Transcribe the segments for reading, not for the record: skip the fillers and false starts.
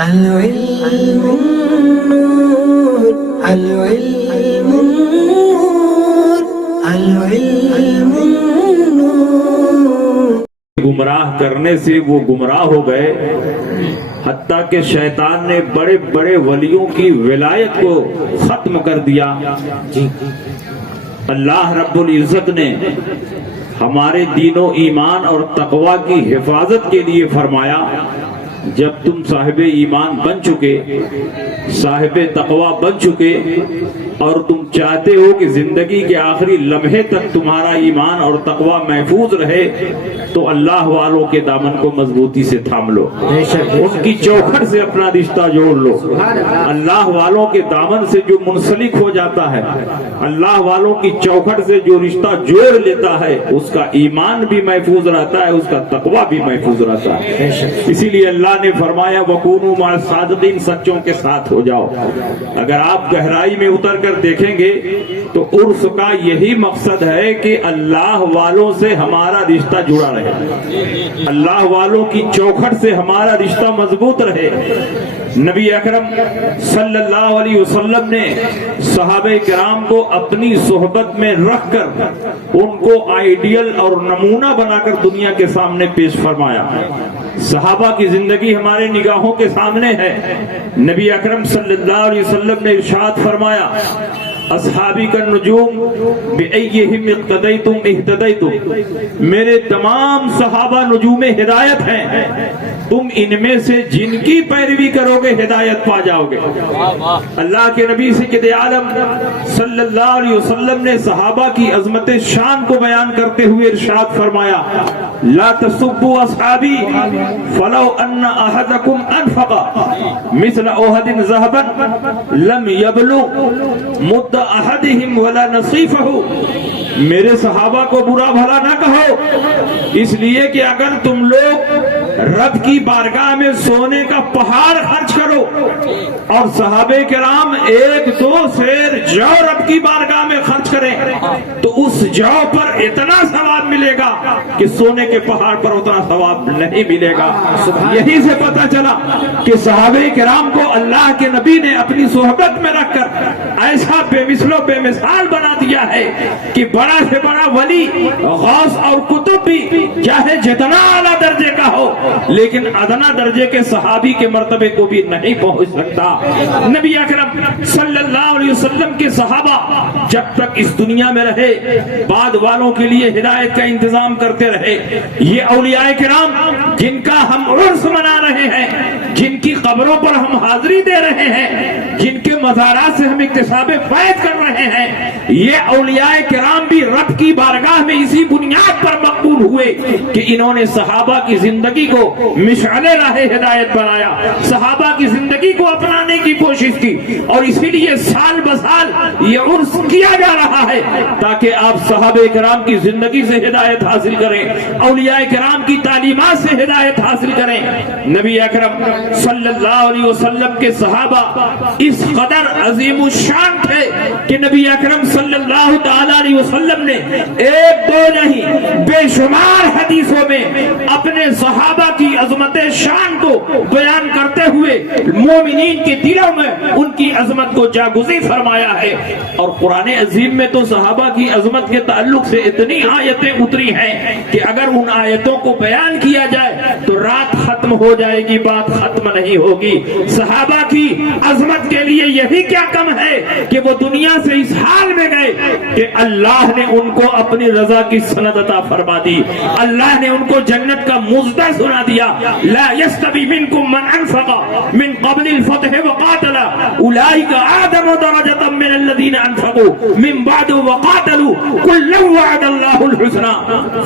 العلم النور العلم النور العلم النور. گمراہ کرنے سے وہ گمراہ ہو گئے، حتیٰ کہ شیطان نے بڑے بڑے ولیوں کی ولایت کو ختم کر دیا. اللہ رب العزت نے ہمارے دین و ایمان اور تقوی کی حفاظت کے لیے فرمایا جب تم صاحب ایمان بن چکے، صاحب تقوی بن چکے اور تم چاہتے ہو کہ زندگی کے آخری لمحے تک تمہارا ایمان اور تقوی محفوظ رہے تو اللہ والوں کے دامن کو مضبوطی سے تھام لو، ان کی چوکھٹ سے اپنا رشتہ جوڑ لو. اللہ والوں کے دامن سے جو منسلک ہو جاتا ہے، اللہ والوں کی چوکھٹ سے جو رشتہ جوڑ لیتا ہے، اس کا ایمان بھی محفوظ رہتا ہے، اس کا تقوی بھی محفوظ رہتا ہے. اسی لیے اللہ نے فرمایا وَكُونُوا مَعَ الصَّادِقِينَ، سچوں کے ساتھ ہو جاؤ. اگر آپ گہرائی میں اتر کر دیکھیں گے تو عرس کا یہی مقصد ہے کہ اللہ والوں سے ہمارا رشتہ جڑا رہے، اللہ والوں کی چوکھٹ سے ہمارا رشتہ مضبوط رہے. نبی اکرم صلی اللہ علیہ وسلم نے صحابہ کرام کو اپنی صحبت میں رکھ کر ان کو آئیڈیل اور نمونہ بنا کر دنیا کے سامنے پیش فرمایا. صحابہ کی زندگی ہمارے نگاہوں کے سامنے ہے. نبی اکرم صلی اللہ علیہ وسلم نے ارشاد فرمایا اصحابی کا نجوم بِأَيِّهِمْ اقْتَدَيْتُمْ اهْتَدَيْتُمْ، میرے تمام صحابہ نجوم ہدایت ہیں، تم ان میں سے جن کی پیروی کرو گے ہدایت پا جاؤ گے. اللہ کے نبی سید عالم صلی اللہ علیہ وسلم نے صحابہ کی عظمت شان کو بیان کرتے ہوئے ارشاد فرمایا لا تسبوا اصحابی فلو ان احدکم انفق مثل احد ذهبا لم يبلغ مد احدهم ولا نصیفہ. میرے صحابہ کو برا بھلا نہ کہو، اس لیے کہ اگر تم لوگ رب کی بارگاہ میں سونے کا پہاڑ خرچ کرو اور صحابہ کرام ایک دو سیر جو رب کی بارگاہ میں خرچ کریں تو اس جو پر اتنا ثواب ملے گا کہ سونے کے پہاڑ پر اتنا ثواب نہیں ملے گا. یہی سے پتہ چلا کہ صحابہ کرام کو اللہ کے نبی نے اپنی صحبت میں رکھ کر ایسا بے مثل و بے مثال بنا دیا ہے کہ بڑا سے بڑا ولی غوث اور کتب بھی چاہے جتنا اعلیٰ درجے کا ہو لیکن ادنا درجے کے صحابی کے مرتبے کو بھی نہیں پہنچ سکتا. نبی اکرم صلی اللہ علیہ وسلم کے صحابہ جب تک اس دنیا میں رہے بعد والوں کے لیے ہدایت کا انتظام کرتے رہے. یہ اولیاء کرام جن کا ہم عرس منا رہے ہیں، جن کی قبروں پر ہم حاضری دے رہے ہیں، جن کے مزارات سے ہم اکتساب فیض کر رہے ہیں، یہ اولیاء کرام بھی رب کی بارگاہ میں اسی بنیاد پر مقبول ہوئے کہ انہوں نے صحابہ کی زندگی کو مشعل راہ ہدایت بنایا، صحابہ کی زندگی کو اپنانے کی کوشش کی. اور اسی لیے سال بسال یہ عرس کیا جا رہا ہے تاکہ آپ صحابہ کرام کی زندگی سے ہدایت حاصل کریں، اولیاء کرام کی تعلیمات سے ہدایت حاصل کریں. نبی اکرم صلی اللہ علیہ وسلم کے صحابہ اس قدر عظیم الشان تھے کہ نبی اکرم صلی اللہ تعالی علیہ وسلم نے ایک دو نہیں بے شمار حدیثوں میں اپنے صحابہ کی عظمت شان کو بیان کرتے ہوئے مومنین کے دلوں میں ان کی عظمت کو جاگزی فرمایا ہے. اور قرآن عظیم میں تو صحابہ کی عظمت کے تعلق سے اتنی آیتیں اتری ہیں کہ اگر ان آیتوں کو بیان کیا جائے تو رات ختم ہو جائے گی، بات ختم نہیں ہوگی. صحابہ کی عظمت کے لیے یہی کیا کم ہے کہ وہ دنیا سے اس حال میں گئے کہ اللہ نے ان کو اپنی رضا کی سند عطا فرما دی، اللہ نے ان کو جنت کا مزدہ سنا دیا. لا يستوي منكم من انفق من قبل الفتح وقاتل اولئك اعظم درجة من الذين انفقوا من بعد وقاتلوا كلا وعد الله الحسنى.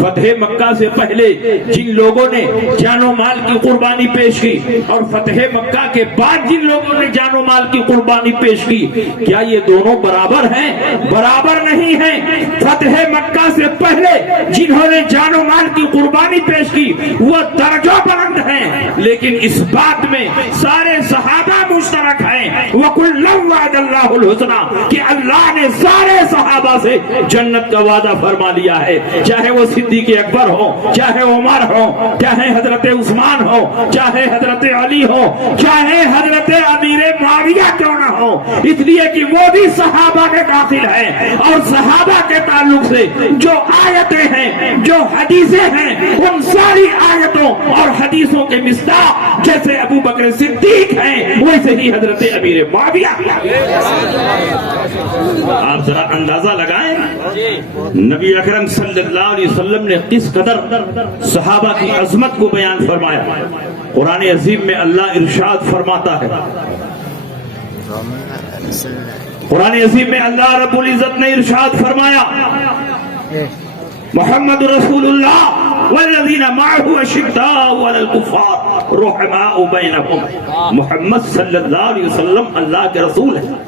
فتح مکہ سے پہلے جن لوگوں نے جان و مال کی قربانی پیش کی اور فتح مکہ کے بعد جن لوگوں نے جان و مال کی قربانی پیش کی، کیا یہ دونوں برابر ہیں؟ برابر نہیں ہیں. فتح مکہ سے پہلے جنہوں نے جان و مال کی قربانی پیش کی وہ درجوں بلند ہیں، لیکن اس بات میں سارے صحابہ مشترک ہیں وَكُلًّا وَعَدَ اللَّهُ الْحُسْنَى کہ اللہ نے سارے صحابہ سے جنت کا وعدہ فرما لیا ہے، چاہے وہ صدیق اکبر ہو، چاہے عمر ہو، چاہے حضرت عثمان ہو، چاہے حضرت علی ہو, چاہے حضرت امیر معاویہ کیوں نہ ہو, اس لیے کہ وہ بھی صحابہ کے داخل ہیں, اور صحابہ کے تعلق سے جو آیتیں ہیں, جو حدیثیں ہیں, ان ساری آیتوں اور حدیثوں کے مصداق جیسے ابو بکر صدیق ہیں ویسے ہی حضرت امیر معاویہ. آپ ذرا اندازہ لگائیں نبی اکرم صلی اللہ علیہ وسلم نے کس قدر صحابہ کی عظمت کو بیان فرمایا. قرآن عظیم میں اللہ ارشاد فرماتا ہے, قرآن عظیم میں اللہ رب العزت نے ارشاد فرمایا, محمد رسول اللہ والذین معه اشداء علی الکفار رحماء بینہم. محمد صلی اللہ علیہ وسلم اللہ کے رسول ہیں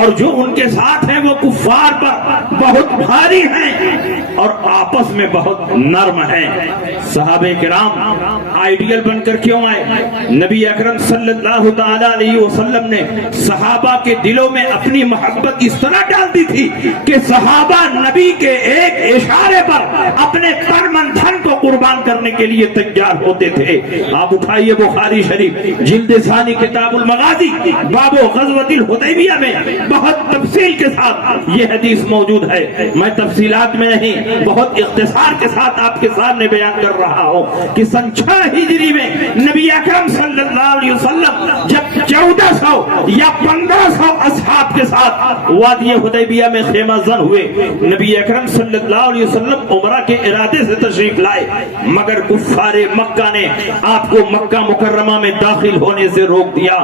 اور جو ان کے ساتھ ہیں وہ کفار پر بہت بھاری ہیں اور آپس میں بہت نرم ہیں. صحابہ کرام آئیڈیل بن کر کیوں آئے؟ نبی اکرم صلی اللہ تعالی علیہ وسلم نے صحابہ کے دلوں میں اپنی محبت اس طرح ڈال دی تھی کہ صحابہ نبی کے ایک اشارے پر اپنے تن من دھن کو قربان کرنے کے لیے تیار ہوتے تھے. آپ اٹھائیے بخاری شریف جلد ثانی کتاب المغازی باب غزوۃ الحدیبیہ میں بہت تفصیل کے ساتھ یہ حدیث موجود ہے. میں تفصیلات میں نہیں, بہت اختصار کے ساتھ آپ کے سامنے بیان کر رہا ہوں کہ سن 6 ہجری میں نبی اکرم صلی اللہ علیہ وسلم جب 1400 یا 1500 اصحاب کے ساتھ وادی حدیبیہ میں خیمہ زن ہوئے, نبی اکرم صلی اللہ علیہ وسلم عمرہ کے ارادے سے تشریف لائے, مگر کفار مکہ نے آپ کو مکہ مکرمہ میں داخل ہونے سے روک دیا.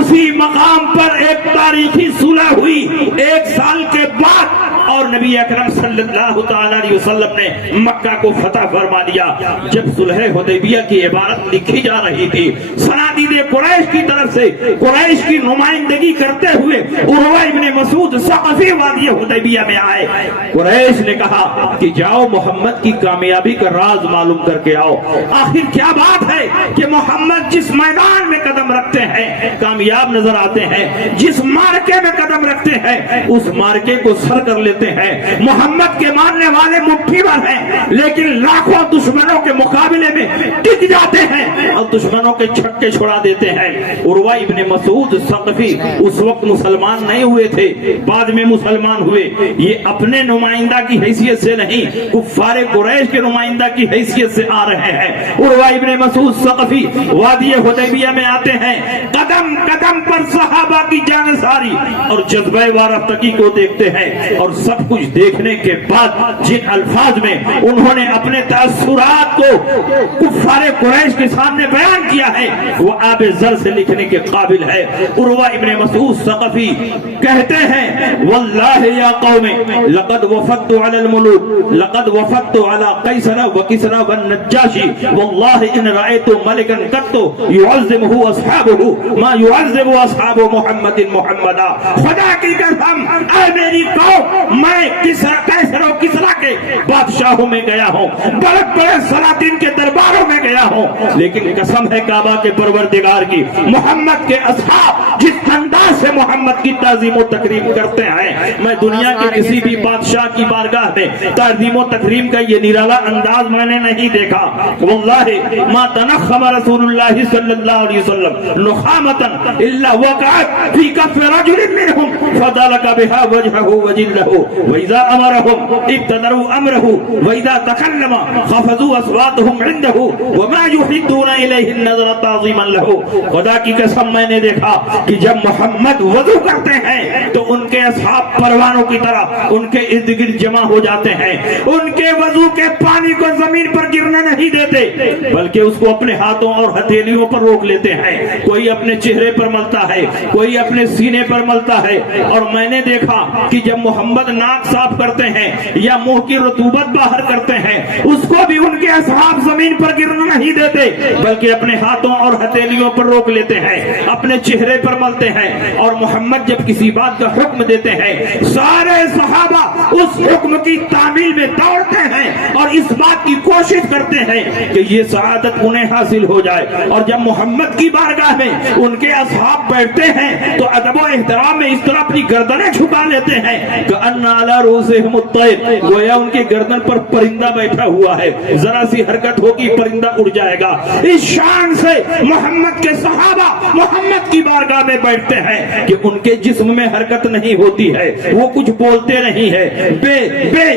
اسی مقام پر ایک تاریخی صلح ہوئی 1 سال کے بعد, اور نبی اکرم صلی اللہ تعالی علیہ وسلم نے مکہ کو فتح فرما لیا. جب صلح حدیبیہ کی عبارت لکھی جا رہی تھی, صنادید قریش کی طرف سے قریش کی نمائندگی کرتے ہوئے عروہ ابن مسعود ثقفی وادی حدیبیہ میں آئے. قریش نے کہا کہ جاؤ محمد کی کامیابی کا راز معلوم کر کے آؤ. آخر کیا بات ہے کہ محمد جس میدان میں قدم رکھتے ہیں کامیاب نظر آتے ہیں, جس مارکے میں قدم رکھتے ہیں اس مارکے کو سر کر لیتے ہیں. محمد کے ماننے والے مٹھی بھر ہیں لیکن لاکھوں دشمنوں کے مقابلے میں ٹک جاتے ہیں اور دشمنوں کے چھکے چھڑا دیتے ہیں. عروہ ابن مسعود ثقفی اس وقت مسلمان نہیں ہوئے تھے, بعد میں مسلمان ہوئے. یہ اپنے نمائندہ کی حیثیت سے نہیں, کفار قریش کے نمائندہ کی حیثیت سے آ رہے ہیں. عروہ ابن مسعود ثقفی وادی حدیبیہ میں آتے ہیں, قدم قدم پر صحابہ کی جانثاری اور جذبہ وارفتگی کو دیکھتے ہیں, اور سب کچھ دیکھنے کے بعد جن الفاظ میں انہوں نے اپنے تاثرات کو کفار قریش کے سامنے بیان کیا ہے وہ آب زر سے لکھنے کے قابل ہے. عروہ ابن مسعود ثقفی کہتے ہیں, واللہ یا قوم لقد وفدت علی الملوک لقد وفدت علی قیصر وکسرى والنجاشی واللہ ان رأیت ملکا قط يعظمه اصحابه ما يعظم اصحاب محمد محمدا. خدا کی قسم اے میری قوم, میں قیصر و کسریٰ کے بادشاہوں میں گیا ہوں, بڑے بڑے سلاطین کے درباروں میں گیا ہوں, لیکن قسم ہے کعبہ کے پروردگار کی, محمد کے اصحاب جس انداز سے محمد کی تعظیم و تکریم کرتے ہیں میں دنیا کے کسی بھی بادشاہ کی بارگاہ میں تعظیم و تکریم کا یہ نرالا انداز میں نے نہیں دیکھا. واللہ ما تنخم رسول اللہ صلی اللہ علیہ وسلم نخامتا الا وقعت فی کف رجل منہم فضلک بها وجهه وجلہ وإذا أمرهم ابتدروا أمره وإذا تكلم خفضوا أصواتهم عنده وما يحدون إليه النظر تعظيما له. خدا کی قسم میں نے دیکھا کہ جب محمد وضو کرتے ہیں تو ان کے اصحاب پروانوں کی طرح ان کے ارد گرد جمع ہو جاتے ہیں, ان کے وضو کے پانی کو زمین پر گرنے نہیں دیتے بلکہ اس کو اپنے ہاتھوں اور ہتھیلیوں پر روک لیتے ہیں. کوئی اپنے چہرے پر ملتا ہے, کوئی اپنے سینے پر ملتا ہے, اور میں نے دیکھا کہ جب محمد ناک صاف کرتے ہیں یا منہ کی رطوبت باہر کرتے ہیں اس کو بھی ان کے اصحاب زمین پر گرنا نہیں دیتے بلکہ اپنے ہاتھوں اور ہتھیلیوں پر روک لیتے ہیں, اپنے چہرے پر ملتے ہیں اور محمد جب کسی بات کا حکم دیتے ہیں سارے صحابہ اس حکم کی تعمیل میں دوڑتے ہیں اور اس بات کی کوشش کرتے ہیں کہ یہ سعادت انہیں حاصل ہو جائے. اور جب محمد کی بارگاہ میں ان کے اصحاب بیٹھتے ہیں تو ادب و احترام میں اس طرح اپنی گردنیں چھپا لیتے ہیں کہ ان علی رؤوسہم الطیر، گویا ان کے گردن پر پرندہ بیٹھا ہوا ہے، ذرا سی حرکت ہوگی پرندہ اڑ جائے گا. اس شان سے محمد کے صحابہ محمد کی بارگاہ میں بیٹھتے ہیں کہ ان کے جسم میں حرکت نہیں ہوتی ہے، وہ کچھ بولتے نہیں ہے، بے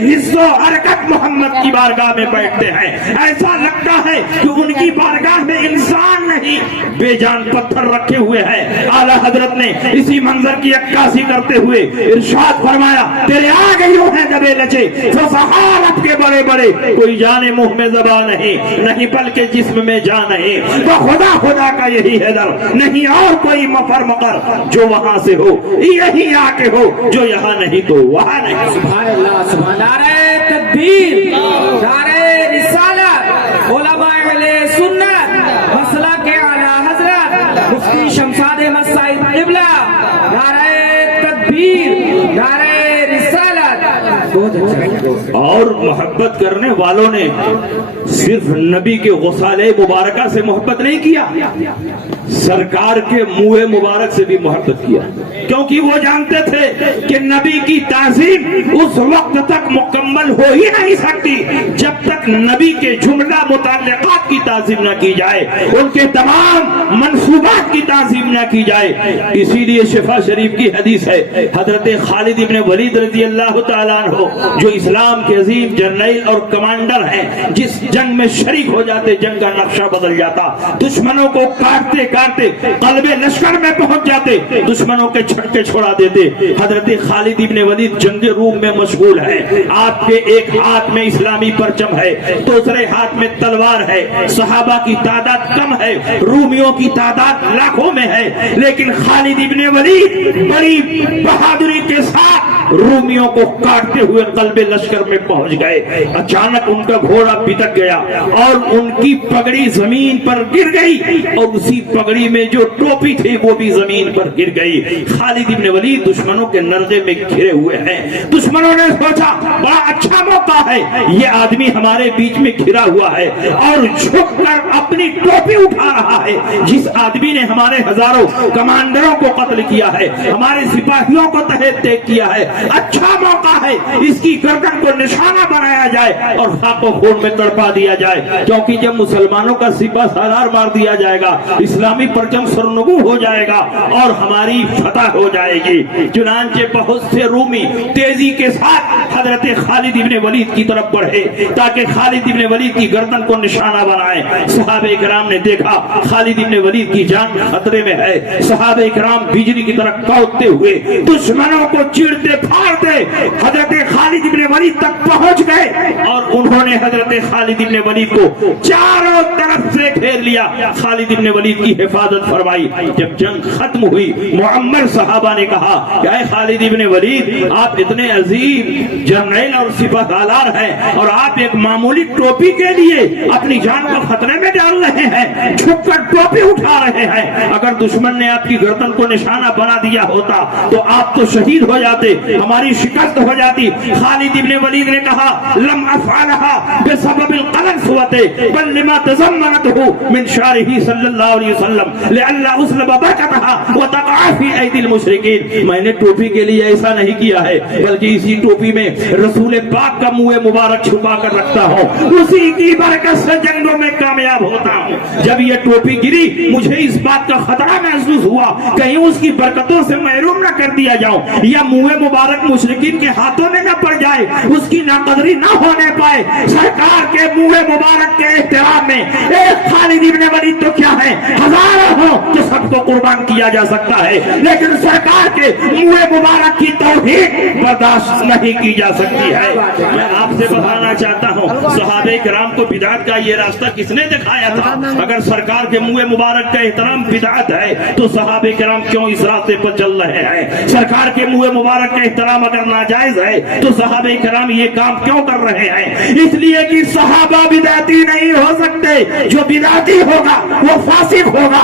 حس و حرکت محمد کی بارگاہ میں بیٹھتے ہیں. ایسا لگتا ہے کہ ان کی بارگاہ میں انسان نہیں بے جان پتھر رکھے ہوئے ہیں. اعلیٰ حضرت نے اسی منظر کی عکاسی کرتے ہوئے ارشاد فرمایا تیرے آگے یوں ہیں دبے لچے فصحارت کے بڑے بڑے، کوئی جانے منہ میں زبان نہیں بلکہ جسم میں جان نہیں. تو خدا کا یہی ہے در، نہیں اور کوئی مفر مقر جو وہاں سے ہو، یہی آ کے ہو جو یہاں نہیں تو وہاں نہیں. سبحان اللہ، سبحان نعرہ تکبیر، نعرہ رسالت، علماء اہل سنت، مسلک اعلیٰ حضرت مفتی شمشاد احمد صاحب قبلہ، نعرہ تکبیر، نعرہ رسالت. بہت اچھا. اور محبت کرنے والوں نے صرف نبی کے غسالِ مبارکہ سے محبت نہیں کیا، سرکار کے منہ مبارک سے بھی محبت کیا، کیونکہ وہ جانتے تھے کہ نبی کی تعظیم اس وقت تک مکمل ہو ہی نہیں سکتی جب تک نبی کے جملہ متعلقات کی تعظیم نہ کی جائے، ان کے تمام منصوبات کی تعظیم نہ کی جائے. اسی لیے شفا شریف کی حدیث ہے، حضرت خالد ابن ولید رضی اللہ تعالیٰ عنہ جو اسلام کے عظیم جرنیل اور کمانڈر ہیں، جس جنگ میں شریک ہو جاتے جنگ کا نقشہ بدل جاتا، دشمنوں کو کاٹتے کاٹتے قلب لشکر میں پہنچ جاتے، دشمنوں کے چھٹکے چھوڑا دیتے. حضرت خالد ابن ولید جنگ روم میں مشغول ہے، آپ کے ایک ہاتھ میں اسلامی پرچم ہے، دوسرے ہاتھ میں تلوار ہے. صحابہ کی تعداد کم ہے، رومیوں کی تعداد لاکھوں میں ہے، لیکن خالد ابن ولید بڑی بہادری کے ساتھ رومیوں کو کاٹتے ہوئے قلب لشکر میں پہنچ گئے. اچانک ان کا گھوڑا پٹک گیا اور ان کی پگڑی زمین پر گر گئی اور اسی پگڑی میں جو ٹوپی تھی وہ بھی زمین پر گر گئی. خالد ابن ولید دشمنوں کے نرغے میں گھرے ہوئے ہیں. دشمنوں نے سوچا بڑا اچھا موقع ہے، یہ آدمی ہمارے بیچ میں گھرا ہوا ہے اور جھک کر اپنی ٹوپی اٹھا رہا ہے. جس آدمی نے ہمارے ہزاروں کمانڈروں کو قتل کیا ہے، ہمارے سپاہیوں کو تحت تیگ کیا ہے، اچھا موقع ہے اس کی گردن کو نشانہ بنایا جائے اور خاک و خون میں تڑپا دیا جائے. کیونکہ جب مسلمانوں کا سپہ سالار مار دیا جائے گا، اسلامی پرچم سرنگوں ہو جائے گا اور ہماری فتح ہو جائے گی. چنانچہ بہت سے رومی تیزی کے ساتھ حضرت خالد ابن ولید کی طرف بڑھے تاکہ خالد ابن ولید کی گردن کو نشانہ بنائے. صحابہ کرام نے دیکھا خالد ابن ولید کی جان خطرے میں ہے. صحابہ کرام بجلی کی طرح کوڑتے ہوئے دشمنوں کو چیرتے پھاڑتے حضرت خالد ابن ولید تک پہنچ گئے اور انہوں نے حضرت خالد ابن ولید کو چاروں طرف سے گھیر لیا. خالد ابن ولید کی حفاظت فرمائی. جب جنگ ختم ہوئی معمر صحابہ نے کہا کہ اے خالد ابن ولید، آپ اتنے عظیم جرنیل اور سپہ سالار ہیں اور آپ ایک معمولی ٹوپی کے لیے اپنی جان کو خطرے میں ڈال رہے ہیں، چھپ کر ٹوپی اٹھا رہے ہیں. اگر دشمن نے آپ کی گردن کو نشانہ بنا دیا ہوتا تو آپ تو شہید ہو جاتے، ہماری شکست ہو جاتی. خالد ابن ولید نے کہا لم افعلها بسبب القلنسوة بل لما تضمنته من شعره صلی اللہ علیہ وسلم لئلا اسلب برکتها وتقع في ايدي المشركين. میں نے ٹوپی کے لیے ایسا نہیں کیا ہے، بلکہ اسی ٹوپی میں رسول پاک کا منہ مبارک چھپا کر رکھتا ہوں، اسی کی برکت سے جنگوں میں کامیاب ہوتا ہوں. جب یہ ٹوپی گری مجھے اس بات کا خطرہ محسوس ہوا کہیں اس کی برکتوں سے محروم نہ کر دیا جاؤں یا منہ مبارک مشرکین کے ہاتھوں میں نہ پڑ جائے، اس کی ناقدری نہ ہونے پائے. سرکار کے منہ مبارک کے احترام میں ایک خالد ابن ولید تو کیا ہے، ہزاروں ہوں تو سب کو قربان کیا جا سکتا ہے، لیکن سرکار کے منہ مبارک کی توہین برداشت نہیں کی جا سکتی ہے. میں آپ سے بتانا چاہتا ہوں صحابہ کرام کو بدعت کا یہ راستہ کس نے دکھایا تھا؟ اگر سرکار کے منہ مبارک کا احترام بدعت ہے تو صحابہ کرام کیوں اس راستے پر چل رہے ہیں؟ سرکار کے منہ مبارک کا احترام اگر ناجائز ہے تو صحابہ کرام یہ کام کیوں کر رہے ہیں؟ اس لیے کہ صحابہ بدعتی نہیں ہو سکتے، جو بدعتی ہوگا وہ فاسق ہوگا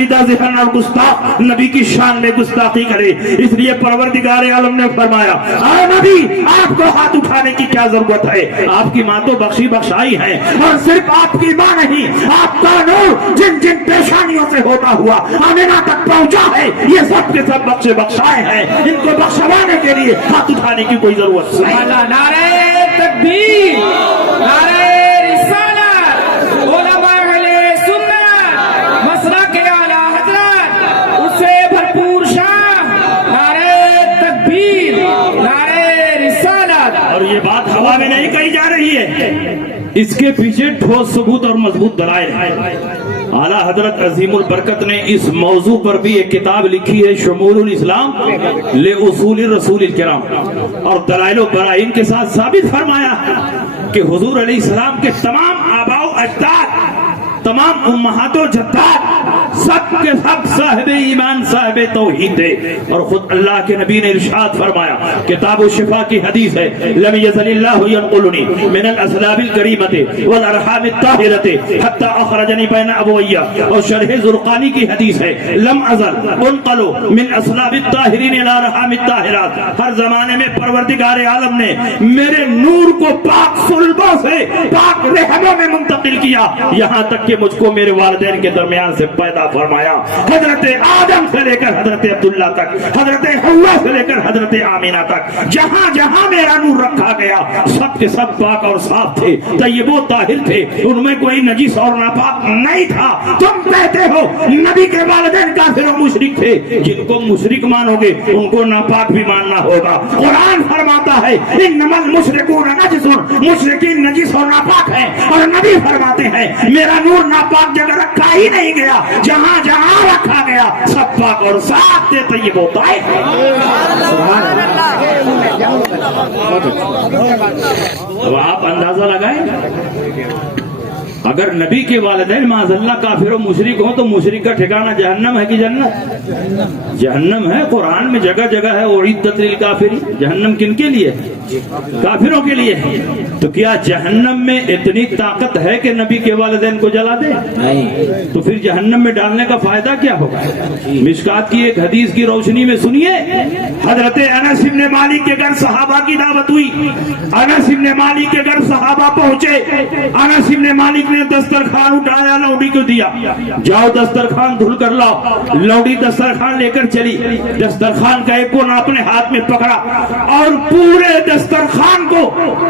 دریدہ ذہن اور گستاخ نبی کی شان میں گستاخی کرے. اس لیے پروردگار عالم نے فرمایا اے نبی آپ کو ہاتھ اٹھانے کی کیا ضرورت ہے, آپ کی ماں تو بخشی بخشائی ہے, اور صرف آپ کی ماں نہیں, آپ کا نور جن جن پیشانیوں سے ہوتا ہوا آمینہ تک پہنچا ہے, یہ سب کے سب بخشے بخشائے ہیں. ان کو بخشوانے کے لیے ہاتھ اٹھانے کی کوئی ضرورت نہیں. اللہ نعرہ تکبیر, نعرہ رسالت, علماء اہل سنت, مسلک اعلی حضرت, اس سے بھرپور شان, نعرہ تکبیر, نعرہ رسالت. اور یہ بات ہوا میں نہیں کہی جا رہی ہے, اس کے پیچھے ٹھوس ثبوت اور مضبوط دلائل ہیں. اعلیٰ حضرت عظیم البرکت نے اس موضوع پر بھی ایک کتاب لکھی ہے, شمول الاسلام لأصول الرسول الکرام, اور دلائل و براہین کے ساتھ ثابت فرمایا کہ حضور علیہ السلام کے تمام آباء و اجداد, تمام امہات و جدات سب کے سب صاحب ایمان صاحب توحید تھے. اور خود اللہ کے نبی نے ارشاد فرمایا, کتاب الشفا کی حدیث ہے, لم یزل اللہ ینقلنی من الاسلاب الکریمۃ والارحام الطاہرۃ حتی اخرجنی بین ابویہ. اور شرح زرقانی کی حدیث ہے, لم ازل انقل من اسلاب الطاہرین الی ارحام الطاہرات. ہر زمانے میں پروردگار عالم نے میرے نور کو پاک صلبوں سے پاک رحموں میں منتقل کیا, یہاں تک کہ مجھ کو میرے والدین کے درمیان سے پیدا فرمایا. حضرت آدم سے لے کر حضرت عبداللہ تک, حضرت حوا سے لے کر حضرت آمینہ تک, جہاں جہاں میرا نور رکھا گیا سب کے سب پاک اور صاف تھے, طیب و طاہر تھے, ان میں کوئی نجس اور ناپاک نہیں تھا. تم کہتے ہو نبی کے والدین کافر و مشرک تھے, جن کو مشرک مانو گے ان کو ناپاک بھی ماننا ہوگا. قرآن فرماتا ہے انما المشرکون نجس, مشرکین نجس اور ناپاک ہیں, اور نبی فرماتے ہیں میرا نور ناپاک جگہ رکھا ہی نہیں گیا, جہاں جہاں رکھا گیا سب پاک اور صاف تھے, طیب و طاہر. اب آپ اندازہ لگائیں, اگر نبی کے والدین معاذ اللہ کافر و مشرک ہوں تو مشرک کا ٹھکانہ جہنم ہے کہ جنت؟ جہنم ہے. قرآن میں جگہ جگہ ہے اعدت للکافرین, جہنم کن کے لیے؟ کافروں کے لیے. تو کیا جہنم میں اتنی طاقت ہے کہ نبی کے والدین کو جلا دے؟ نہیں. تو پھر جہنم میں ڈالنے کا فائدہ کیا ہوگا؟ مشکات کی ایک حدیث کی روشنی میں سنیے, حضرت انس بن مالک کے گھر صحابہ کی دعوت ہوئی. انس بن مالک کے گھر صحابہ پہنچے, انس بن مالک نے دسترخوان اٹھایا, لوڈی کو دیا, جاؤ دسترخوان دھل کر لاؤ. لوڈی دسترخوان لے کر چلی, دسترخوان کا ایک کونا اپنے ہاتھ میں پکڑا اور پورے دسترخوان کو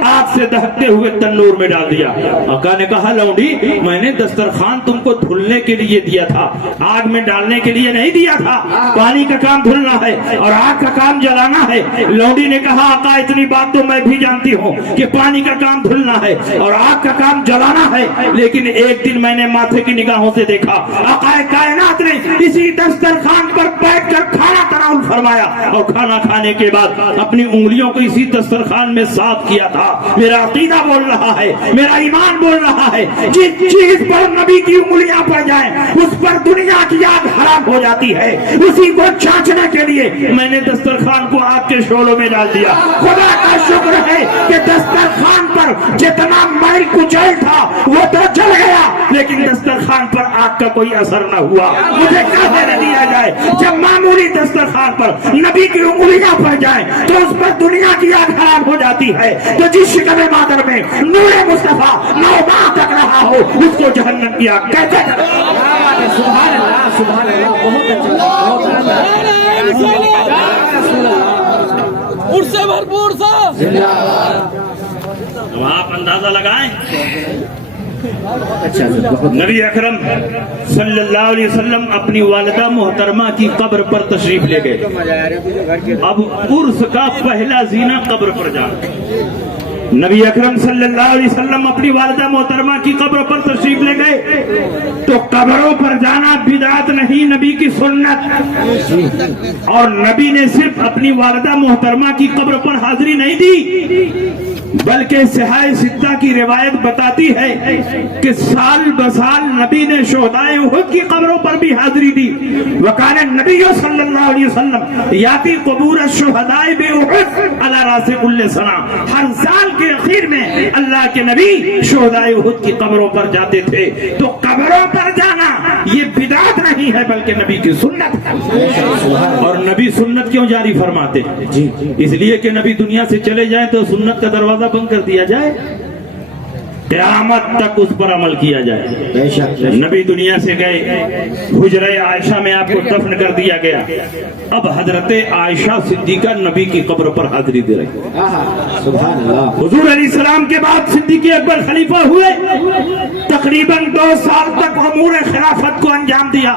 آگ سے دہتے ہوئے تنور میں ڈال دیا. آقا نے کہا لوڈی میں نے دسترخوان تم کو دھلنے کے لیے دیا تھا, آگ میں ڈالنے کے لیے نہیں دیا تھا. پانی کا کام دھلنا ہے اور آگ کا کام جلانا ہے. لوڈی نے کہا آقا اتنی بات تو میں بھی جانتی ہوں کہ پانی کا کام دھلنا ہے اور آگ کا کام جلانا ہے, لیکن ایک دن میں نے ماتھے کی نگاہوں سے دیکھا آقا کائنات نے اسی دسترخوان پر بیٹھ کر کھانا تناول فرمایا, اور کھانا کھانے کے بعد اپنی انگلیوں کو اسی دسترخوان میں صاف کیا تھا. میرا عقیدہ بول رہا ہے, میرا ایمان بول رہا ہے, جس چیز پر نبی کی انگلیاں پڑ جائیں اس پر دنیا کی آگ حرام ہو جاتی ہے. اسی کو چاچنے کے لیے میں نے دسترخوان کو آگ کے شعلوں میں ڈال دیا. خدا کا شکر ہے کہ دسترخوان پر جتنا میل کچیل تھا وہ تو جل گیا, لیکن دسترخوان پر آگ کا کوئی اثر نہ ہوا. مجھے کہنے نہ دیا جائے جب معمولی دسترخوان پر نبی کی انگلیاں پڑ جائیں تو اس پر دنیا کی آگ حرام ہو جاتی ہے, تو جس شکم مادر میں نور مصطفیٰ 9 ماہ تک رہا ہو اس کو جہنم کی آگ کیسے کرے؟ سبحان اللہ, سبحان اللہ, بہت اچھا, بہت اچھا. اس سے بھرپور سا آپ اندازہ لگائیں. اچھا, بہت نبی اکرم صلی اللہ علیہ وسلم اپنی والدہ محترمہ کی قبر پر تشریف لے گئے. اب عرس کا پہلا زینہ قبر پر جانا. نبی اکرم صلی اللہ علیہ وسلم اپنی والدہ محترمہ کی قبر پر تشریف لے گئے تو قبروں پر جانا بدعت نہیں, نبی کی سنت. اور نبی نے صرف اپنی والدہ محترمہ کی قبر پر حاضری نہیں دی, بلکہ صحاح ستہ کی روایت بتاتی ہے کہ سال بسال نبی نے شہدائے احد کی قبروں پر بھی حاضری دی. وکان النبی صلی اللہ علیہ وسلم یاتی قبور الشہداء باحد علی راس کل سنہ, ہر سال کے اخیر میں اللہ کے نبی شہدائے احد کی قبروں پر جاتے تھے. تو قبروں پر جانا یہ بدعت نہیں ہے بلکہ نبی کی سنت ہے. اور نبی سنت کیوں جاری فرماتے ہیں؟ اس لیے کہ نبی دنیا سے چلے جائیں تو سنت کا دروازہ بند کر دیا جائے, قیامت تک اس پر عمل کیا جائے. نبی دنیا سے گئے, حجرہ عائشہ میں آپ کو دفن کر دیا گیا. اب حضرت عائشہ صدیقہ نبی کی قبر پر حاضری دے رہی. حضور علیہ السلام کے بعد صدیق اکبر خلیفہ ہوئے, تقریباً 2 سال تک امور خلافت کو انجام دیا.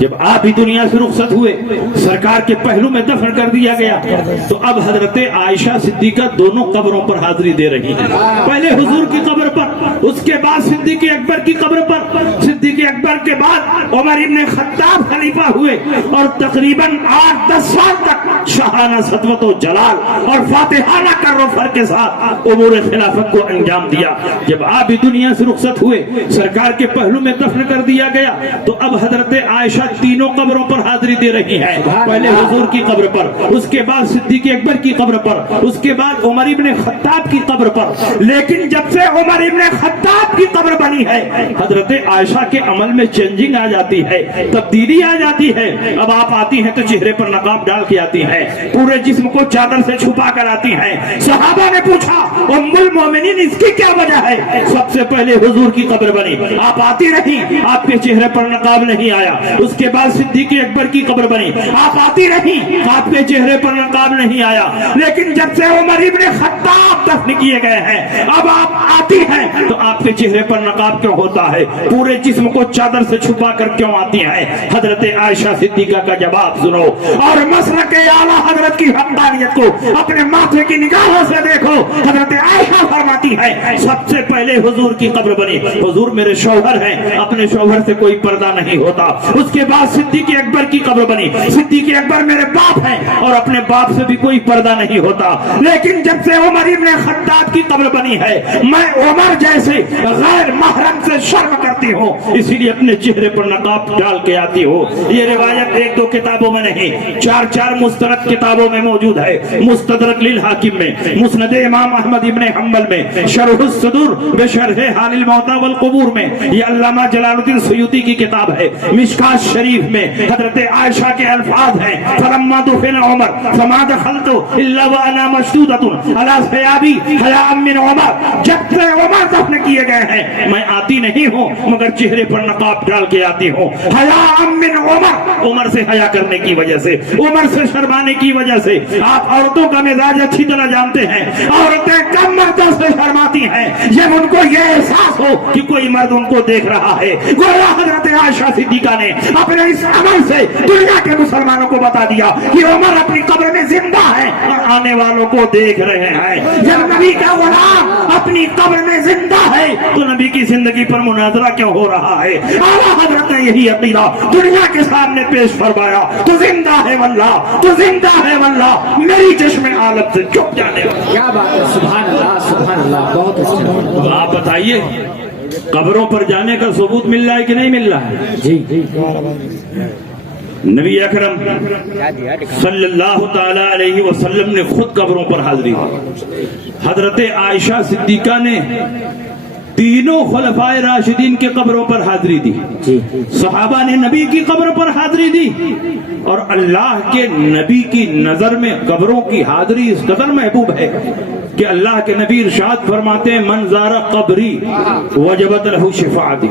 جب آپ ہی دنیا سے رخصت ہوئے, سرکار کے پہلو میں دفن کر دیا گیا, تو اب حضرت عائشہ صدیقہ دونوں قبروں پر حاضری دے رہی ہیں. پہلے حضور کی قبر پر, اس کے بعد صدیق اکبر کی قبر پر. صدیق اکبر کے بعد عمر ابن خطاب خلیفہ ہوئے اور تقریباً 8-10 سال تک شاہانہ سطوت و جلال اور فاتحانہ کر و فر کے ساتھ امور خلافت کو انجام دیا. جب آپ ہی دنیا سے رخصت ہوئے, سرکار کے پہلو میں دفن کر دیا گیا, تو اب حضرت عائشہ تینوں قبروں پر حاضری دے رہی ہے. پہلے حضور کی قبر پر, اس کے بعد صدیق اکبر کی قبر پر, اس کے بعد عمر ابن خطاب کی قبر پر. لیکن جب سے عمر ابن خطاب کی قبر بنی ہے, حضرت عائشہ کے عمل میں چینجنگ آ جاتی ہے, تبدیلی آ جاتی ہے. اب آپ آتی ہیں تو چہرے پر نقاب ڈال کے آتی ہیں, پورے جسم کو چادر سے چھپا کر آتی ہیں. صحابہ نے پوچھا ام المومنین اس کی کیا وجہ ہے؟ سب سے پہلے حضور کی قبر بنی, آپ آتی رہی, آپ کے چہرے پر نقاب نہیں آیا. اس کے بعد صدیق اکبر کی قبر بنی, آپ آتی رہی, آپ کے چہرے پر نقاب نہیں آیا. لیکن جب سے عمر ابن خطاب دفن کیے گئے ہیں, اب آپ آتی ہیں تو آپ کے چہرے پر نقاب کیوں ہوتا ہے؟ پورے جسم کو چادر سے چھپا کر کیوں آتی ہیں؟ حضرت عائشہ صدیقہ کا جواب سنو اور مسلک اعلیٰ حضرت کی حقانیت کو اپنے ماتھے کی نگاہوں سے دیکھو. حضرت عائشہ فرماتی ہے سب سے پہلے حضور کی قبر بنی. حضور میرے شوہر ہیں, اپنے شوہر سے کوئی پردہ نہیں ہوتا. اس کے بعد صدیق اکبر کی قبر بنی. صدیق اکبر میرے باپ ہیں اور اپنے باپ سے بھی کوئی پردہ نہیں ہوتا. لیکن جب سے عمر ابن خطاب کی قبر بنی ہے, میں عمر جیسے غیر محرم سے شرم کرتی ہوں, اسی لیے اپنے چہرے پر نقاب ڈال کے آتی ہوں. یہ روایت 1-2 کتابوں میں نہیں, 4 مستند کتابوں میں موجود ہے. مستدرک للحاکم میں, مسند امام احمد ابن حنبل میں, شرح الصدور بشرح حال الموتى والقبور میں, یہ علامہ جلال الدین سیوطی کی کتاب ہے. مشکات شریف میں حضرت عائشہ کے الفاظ ہیں, فلما دفن عمر فما دخلت الا وانا مشدودۃ علی ثيابي حیاء من عمر. جب سے عمر دفن کیے گئے ہیں, میں آتی نہیں ہوں مگر چہرے پر نقاب ڈال کے آتی ہوں. حیاء من عمر, عمر سے حیا کرنے کی وجہ سے, عمر سے شرمانے کی وجہ سے. آپ عورتوں کا مزاج اچھی طرح جانتے ہیں, عورتیں کم مردوں سے شرماتی ہیں جب ان کو یہ احساس ہو کہ کوئی مرد ان کو دیکھ رہا ہے. گویا حضرت عائشہ صدیقہ نے اپنے اس عمل سے دنیا کے مسلمانوں کو بتا دیا کہ عمر اپنی قبر میں زندہ ہے اور آنے والوں کو دیکھ رہے ہیں. جب نبی کا غلام اپنی قبر میں زندہ ہے تو نبی کی زندگی پر مناظرہ کیوں ہو رہا ہے؟ اعلیٰ حضرت نے یہی عقیدہ دنیا کے سامنے پیش فرمایا, تو زندہ ہے واللہ, تو زندہ ہے واللہ, میری چشم عالم سے چھپ جانے والا. کیا بات ہے, سبحان اللہ سبحان اللہ, بہت اچھا. آپ بتائیے قبروں پر جانے کا ثبوت مل رہا ہے کہ نہیں مل رہا ہے؟ جی جی, نبی اکرم صلی اللہ تعالی علیہ وسلم نے خود قبروں پر حاضری دی. حضرت عائشہ صدیقہ نے تینوں خلفائے راشدین کے قبروں پر حاضری دی. صحابہ نے نبی کی قبر پر حاضری دی, اور اللہ کے نبی کی نظر میں قبروں کی حاضری اس قدر محبوب ہے کہ اللہ کے نبی ارشاد فرماتے ہیں من زار قبری وجبت لہ شفاعتی.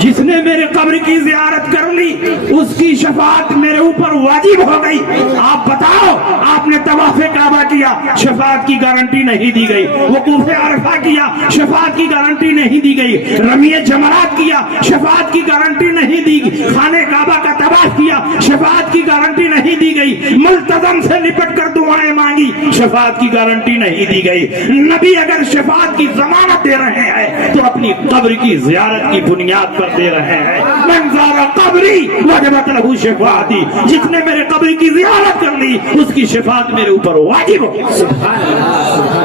جس نے میرے قبر کی زیارت کر لی اس کی شفاعت میرے اوپر واجب ہو گئی. آپ بتاؤ, آپ نے طواف کعبہ کیا, شفاعت کی گارنٹی نہیں دی گئی. وقوف عرفہ کیا, شفاعت کی گارنٹی نہیں دی گئی. رمی جمرات کیا, شفاعت کی گارنٹی نہیں دی گئی. خانہ کعبہ کا طواف کیا, شفاعت کی گارنٹی نہیں دی گئی. ملتزم سے لپٹ کر دعائیں مانگی, شفاعت کی گارنٹی نہیں دی گئی. نبی اگر شفاعت کی ضمانت دے رہے ہیں تو اپنی قبر کی زیارت کی بنیاد پر دے رہے ہیں. من زار قبری وجبت لہ شفاعتی, جس نے میرے قبر کی زیارت کر لی اس کی شفاعت میرے اوپر واجب ہو. سبحان اللہ سبحان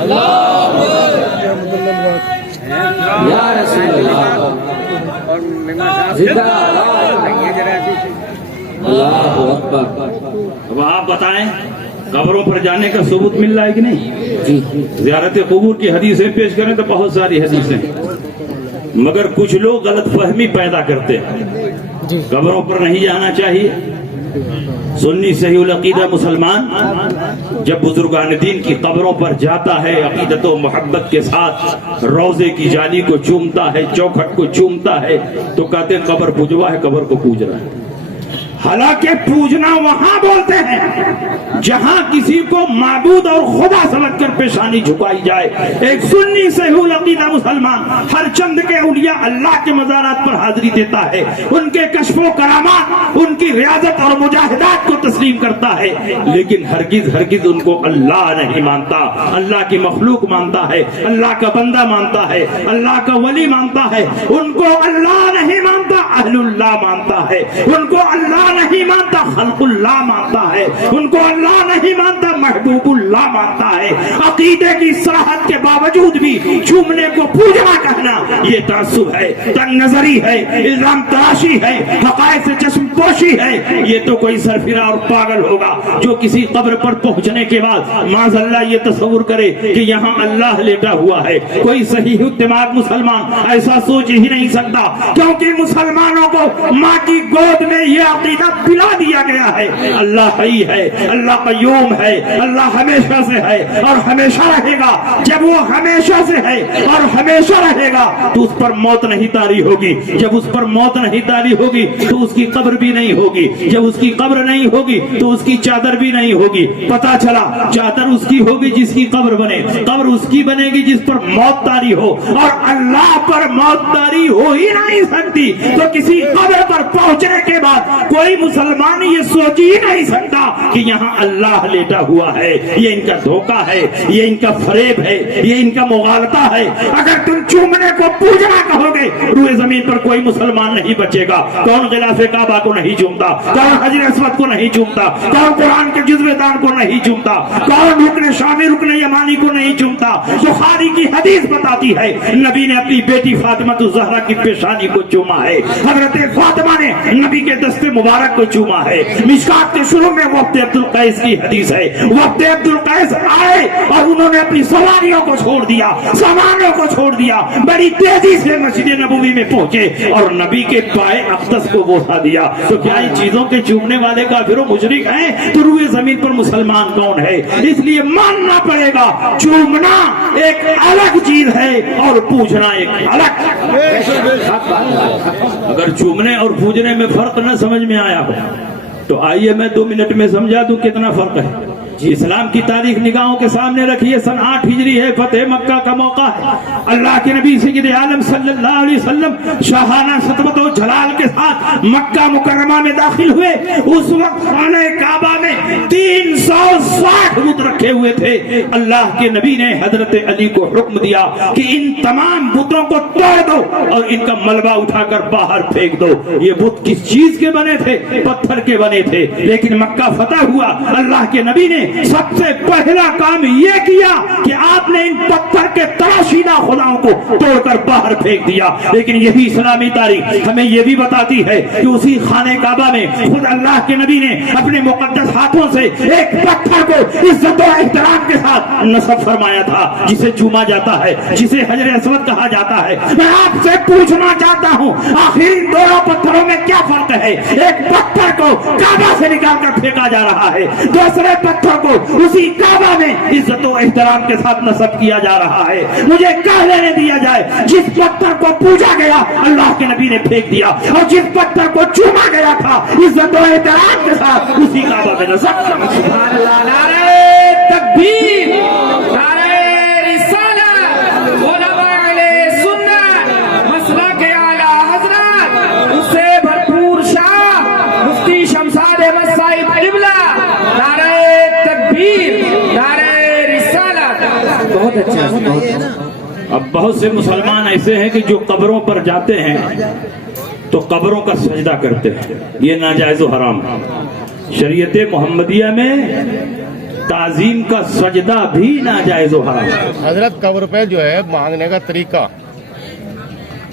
اللہ, یا رسول اللہ, زندہ اللہ اکبر. اب آپ بتائیں قبروں پر جانے کا ثبوت مل رہا ہے کہ نہیں؟ زیارت قبور کی حدیثیں پیش کریں تو بہت ساری حدیثیں، مگر کچھ لوگ غلط فہمی پیدا کرتے ہیں، قبروں پر نہیں جانا چاہیے۔ سنی صحیح العقیدہ مسلمان جب بزرگان دین کی قبروں پر جاتا ہے، عقیدت و محبت کے ساتھ روضے کی جالی کو چومتا ہے، چوکھٹ کو چومتا ہے، تو کہتے ہیں قبر پوجوا ہے، قبر کو پوج رہا ہے۔ حالانکہ پوجنا وہاں بولتے ہیں جہاں کسی کو معبود اور خدا سمجھ کر پیشانی جھکائی جائے۔ ایک سنی صحیح العقیدہ مسلمان ہر چند کے اولیاء اللہ کے مزارات پر حاضری دیتا ہے، ان کے کشف و کرامات، ان کی ریاضت اور مجاہدات کو تسلیم کرتا ہے، لیکن ہرگز ہرگز ان کو اللہ نہیں مانتا، اللہ کی مخلوق مانتا ہے، اللہ کا بندہ مانتا ہے، اللہ کا ولی مانتا ہے۔ ان کو اللہ نہیں مانتا، اہل اللہ مانتا ہے۔ ان کو اللہ نہیں مانتا، خلق اللہ مانتا ہے۔ ان کو اللہ نہیں مانتا، محبوب اللہ مانتا ہے۔ عقیدے کی صراحت کے باوجود بھی چومنے کو پوجنا کہنا یہ تعصب ہے، تنگ نظری ہے، الزام تراشی ہے، حقائق سے چشم پوشی ہے۔ یہ تو کوئی سرفرا اور پاگل ہوگا جو کسی قبر پر پہنچنے کے بعد معاذ اللہ یہ تصور کرے کہ یہاں اللہ لیٹا ہوا ہے۔ کوئی صحیح دماغ مسلمان ایسا سوچ ہی نہیں سکتا، کیونکہ مسلمانوں کو ماں کی گود میں یہ عقیدہ پلا دیا گیا ہے، اللہ حی ہے، اللہ قیوم ہے، اللہ ہمیشہ سے ہے اور ہمیشہ رہے گا۔ جب وہ ہمیشہ سے ہے اور ہمیشہ رہے گا تو اس پر موت نہیں طاری ہوگی۔ جب اس پر موت نہیں طاری ہوگی تو اس کی قبر بھی نہیں ہوگی۔ جب اس کی قبر نہیں ہوگی تو اس کی چادر بھی نہیں ہوگی۔ پتا چلا چادر اس کی ہوگی جس کی قبر بنے، قبر اس کی بنے گی جس پر موت طاری ہو، اور اللہ پر موت طاری ہو ہی نہیں سکتی۔ تو کسی قبر پر پہنچنے کے بعد کوئی مسلمان یہ سوچ ہی نہیں سکتا کہ یہاں اللہ لیٹا ہوا ہے۔ یہ ان کا دھوکہ ہے، یہ ان کا فریب ہے، یہ ان کا مغالطہ ہے۔ اگر تم چومنے کو پوجنا کہو گے، روئے زمین پر کوئی مسلمان نہیں بچے گا۔ کون غلاف کعبہ کو نہیں چومتا؟ کون حجر اسود کو نہیں چومتا؟ کون قرآن کے جزو دان کو نہیں چومتا؟ کون رکن شامی رکن یمانی کو نہیں چومتا؟ بخاری کی حدیث بتاتی ہے نبی نے اپنی بیٹی فاطمہ الزہرا کی پیشانی کو چوما ہے، حضرت فاطمہ نے نبی کے دست مبارک کو چوما ہے۔ مشکات کے شروع میں وفد عبد القیس کی حدیث ہے، وفد عبد القیس آئے اور انہوں نے اپنی سواریوں کو چھوڑ دیا، سامانوں کو چھوڑ دیا، بڑی تیزی سے مسجد نبوی میں پہنچے اور نبی کے پائے اقدس کو بوسا دیا۔ تو کیا ان چیزوں کے چومنے والے کافر و مشرک ہیں؟ تو روئے زمین پر مسلمان کون ہے؟ اس لیے ماننا پڑے گا چومنا ایک الگ چیز ہے اور پوجنا ایک الگ۔ اگر چومنے اور پوجنے میں فرق نہ سمجھ میں آیا ہو تو آئیے میں 2 منٹ میں سمجھا دوں کتنا فرق ہے۔ اسلام کی تاریخ نگاہوں کے سامنے رکھیے۔ سن 8 ہجری ہے، فتح مکہ کا موقع ہے۔ اللہ کے نبی سید عالم صلی اللہ علیہ وسلم شاہانہ سطوت و جلال کے ساتھ مکہ مکرمہ میں داخل ہوئے۔ اس وقت خانہ کعبہ میں 360 بت رکھے ہوئے تھے۔ اللہ کے نبی نے حضرت علی کو حکم دیا کہ ان تمام بتوں کو توڑ دو اور ان کا ملبہ اٹھا کر باہر پھینک دو۔ یہ بت کس چیز کے بنے تھے؟ پتھر کے بنے تھے۔ لیکن مکہ فتح ہوا، اللہ کے نبی نے سب سے پہلا کام یہ کیا کہ آپ نے ان پتھر کے تراشیدہ خداؤں کو توڑ کر باہر پھینک دیا۔ لیکن یہی اسلامی تاریخ ہمیں یہ بھی بتاتی ہے کہ اسی خانہ کعبہ میں خود اللہ کے نبی نے اپنے مقدس ہاتھوں سے ایک پتھر کو عزت و احترام کے ساتھ نصب فرمایا تھا، جسے چوما جاتا ہے، جسے حجر اسود کہا جاتا ہے۔ میں آپ سے پوچھنا چاہتا ہوں آخر ان دونوں پتھروں میں کیا فرق ہے؟ ایک پتھر کو کعبہ سے نکال کر پھینکا جا رہا ہے، دوسرے پتھر کو اسی کعبہ میں عزت و احترام کے ساتھ نصب کیا جا رہا ہے۔ مجھے کہہ لینے دیا جائے جس پتھر کو پوجا گیا اللہ کے نبی نے پھینک دیا، اور جس پتھر کو چوما گیا تھا عزت و احترام کے ساتھ اسی کعبہ میں نصب۔ سبحان اللہ، نعرہ تکبیر، نعرہ رسالت، علماء علیہ سنت، مسلک اعلی حضرت، اس سے بھرپور شاہ مفتی شمشاد احمد صاحب قبلہ، نعرہ تکبیر، نعرہ رسالت۔ بہت اچھا، بہت اچھا۔ اب بہت سے مسلمان ایسے ہیں کہ جو قبروں پر جاتے ہیں تو قبروں کا سجدہ کرتے ہیں، یہ ناجائز و حرام ہے۔ شریعت محمدیہ میں تعظیم کا سجدہ بھی ناجائز و حرام ہے۔ حضرت قبر پہ جو ہے مانگنے کا طریقہ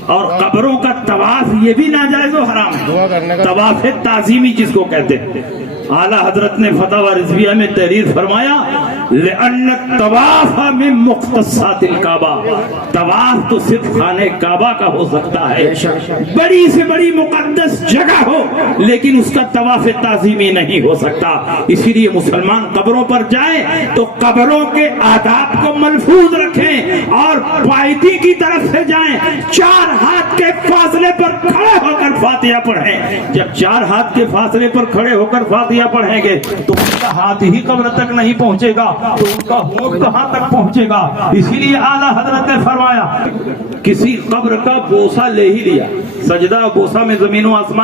اور قبروں کا طواف یہ بھی ناجائز و حرام ہے، طواف تعظیمی جس کو کہتے ہیں۔ اعلیٰ حضرت نے فتاوی رضویہ میں تحریر فرمایا لأن الطواف من مختصات الکعبہ، طواف تو صرف خانہ کعبہ کا ہو سکتا ہے، بڑی سے بڑی مقدس جگہ ہو لیکن اس کا طواف تعظیمی نہیں ہو سکتا۔ اسی لیے مسلمان قبروں پر جائیں تو قبروں کے آداب کو ملفوظ رکھیں اور پائیدی کی طرف سے جائیں، 4 ہاتھ کے فاصلے پر کھڑے ہو کر فاتحہ پڑھیں۔ جب 4 ہاتھ کے فاصلے پر کھڑے ہو کر فاتحہ پڑھیں گے تو ان کا ہاتھ ہی قبر تک نہیں پہنچے گا تو ان کا ہونٹ کہاں تک پہنچے گا؟ اسی لیے اعلیٰ حضرت نے فرمایا کسی قبر کا بوسہ لے ہی لیا، سجدہ بوسہ میں زمین و آسمان